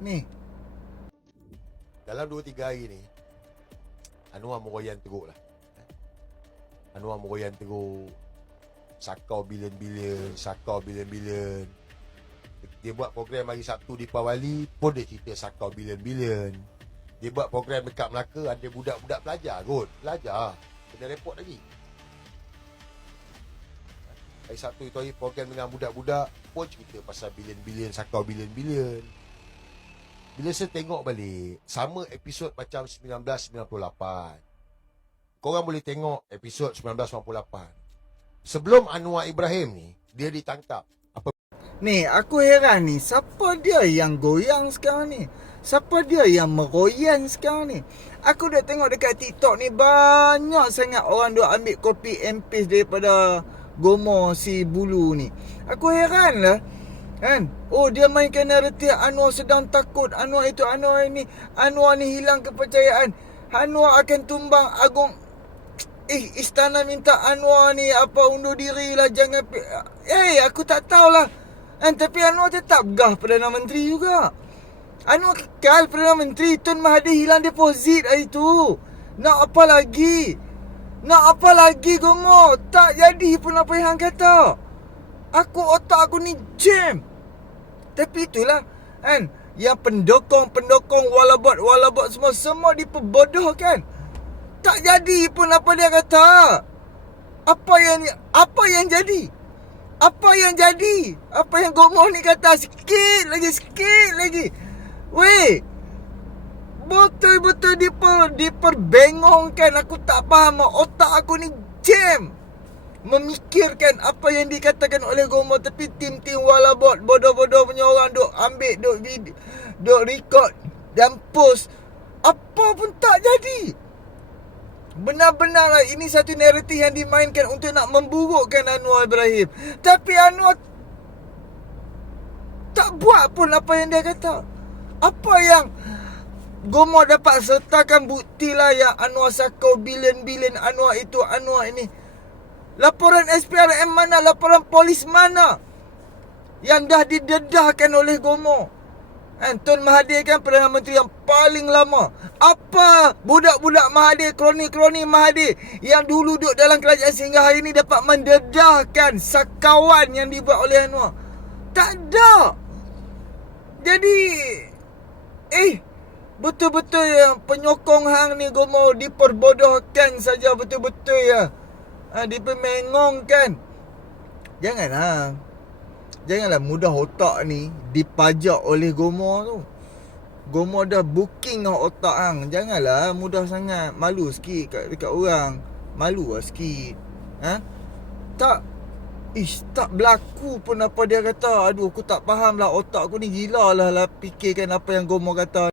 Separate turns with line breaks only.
Ni.
Dalam 2-3 hari ni Anwar meroyan teruk lah. Anwar meroyan teruk Sakau bilion-bilion Sakau bilion-bilion. Dia buat program hari Sabtu di Pawali Pun dia cerita sakau bilion-bilion. Dia buat program dekat Melaka Ada budak-budak pelajar kot. Pelajar. Kena report lagi. Hari Sabtu itu hari program dengan budak-budak Pun cerita pasal bilion-bilion Sakau bilion-bilion bila saya tengok balik Sama episod macam 1998 Korang boleh tengok episod 1998 Sebelum Anwar Ibrahim ni Dia ditangkap Apa
Ni, aku heran ni. Siapa dia yang goyang sekarang ni? Siapa dia yang meroyan sekarang ni? Aku dah tengok dekat TikTok ni banyak sangat orang duk ambil copy and paste daripada Gomo si Bulu ni. Aku heran lah. Kan? Oh dia mainkan naratif Anwar sedang takut. Anwar itu Anwar ini Anwar ni hilang kepercayaan. Anwar akan tumbang Agung. Eh istana minta Anwar ni Apa undur diri lah Jangan Eh aku tak tahulah. Kan, Tapi Anwar tetap gah Perdana Menteri juga. Anwar kekal Perdana Menteri. Tun Mahathir hilang deposit hari tu. Nak apa lagi? Nak apa lagi Gomo Tak jadi pun apa yang kata. Aku otak aku ni jam Tapi itulah Kan? Yang pendokong-pendokong Walabot Walabot semua Semua diperbodohkan Tak jadi pun apa dia kata. Apa yang Apa yang jadi? Apa yang jadi? Apa yang Gomoh ni kata? Sikit lagi Sikit lagi. Weh! Betul-betul diper, diperbengongkan. Aku tak faham Otak aku ni jam memikirkan apa yang dikatakan oleh Gomo tapi tim-tim walabot bodoh-bodoh punya orang duk ambil duk video duk record dan post apa pun tak jadi. Benar-benar lah ini satu naratif yang dimainkan untuk nak memburukkan Anwar Ibrahim. Tapi Anwar tak buat pun apa yang dia kata. Apa yang Gomo dapat sertakan bukti lah yang Anwar Sakau bilion-bilion Anwar itu Anwar ini Laporan SPRM mana? Laporan polis mana? Yang dah didedahkan oleh Gomo. Kan? Tun Mahathir kan Perdana Menteri yang paling lama. Apa budak-budak Mahathir, kroni-kroni Mahathir yang dulu duduk dalam kerajaan sehingga hari ini dapat mendedahkan sakawan yang dibuat oleh Anwar? Tak ada. Jadi, eh, betul-betul yang penyokong hang ni Gomo diperbodohkan saja betul-betul ya. Ha, dipermengongkan. Janganlah. Janganlah mudah otak ni dipajak oleh Gomo tu. Gomo dah booking dah otak hang. Janganlah mudah sangat. Malu sikit kat, dekat orang. Malu lah sikit. Ha? Tak. Ish, tak berlaku pun apa dia kata. Aduh, aku tak faham lah. Otak aku ni gila lah, lah fikirkan apa yang Gomo kata.